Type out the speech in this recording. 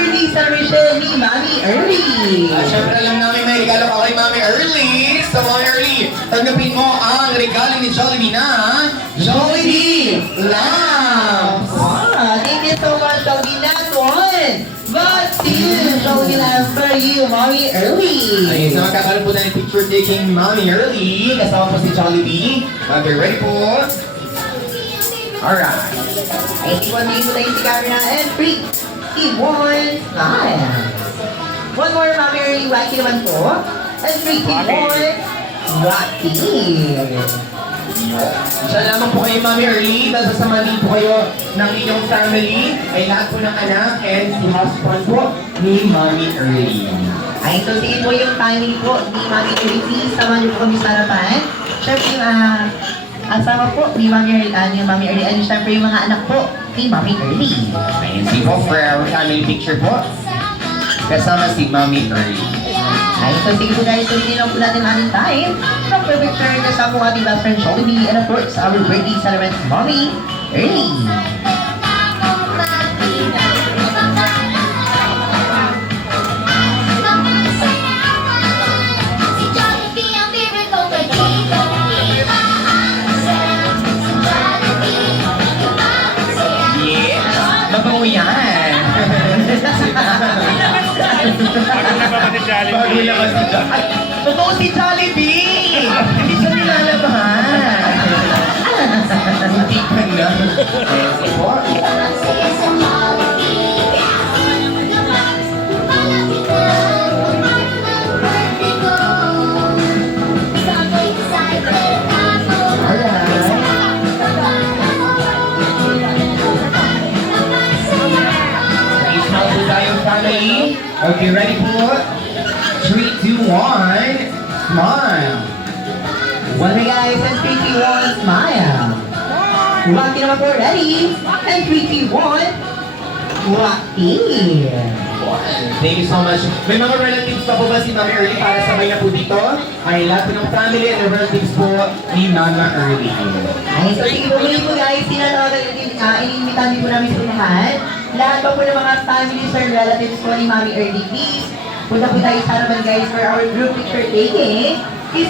birthday celebration ni Mami Early. Siyempre alam namin may regalo ka kay Mami Early. So Mami Early, tanggapin mo ang regalo ni Jollibee na Jollibee Lamps! Thank you so much, Jollibee. Next one. But still, Jollibee Lamps for you, Mami Early. Ayun, sa magkakaroon po na ng picture taking Mami Early. Kasama po si Jollibee. Mami, ready po? Alright. Ay, iwan din mo tayo si camera and 3, 2, 1, smile. One more, Mami Early, wacky naman po. And 3, 2, 1, wacky. Siya lamang po kayo, Mami Early. Dahil sasamahin po kayo ng inyong family. Ay lahat po ng anak and si husband po ni Mami Early. Ay, so sige po yung timing po ni Mami Early. Please, samahan niyo po kami sa harapan. Siyempre yung asawa po ni Mami Early. And siyempre yung mga anak po ni Mami Early. Ayun si po for our family picture po. Kasama si Mami Early. Ay, so sige po guys, so hindi lang po natin ating time. From the picture, kasama po ating best friend Jollibee. And of course, our birthday celebrant, Mami Early. Mabango yan. Bago na ba ni Jollibee? Bago naman si Jollibee. Ay, totoo si Jollibee! Hindi siya nilalabahan. Hindi ka na. Ayan si po. Ismail po tayo family. Okay, ready po? 3, 2, 1, smile. One way guys, and 3, 2, 1, smile. Wacky naman po, ready? And 3, 2, 1, wacky. Thank you so much. May mga relatives pa po ba si Mami Early para sabay na po dito? Ay, lahat po ng family and the relatives po ni Mama Early. Ay, so sige po muli po guys, inimbitahan din po namin sa lahat. Lahat pa po ng mga families or relatives po ni Mami Early. Please, punta po tayo sa harapan guys for our group picture taking. Please,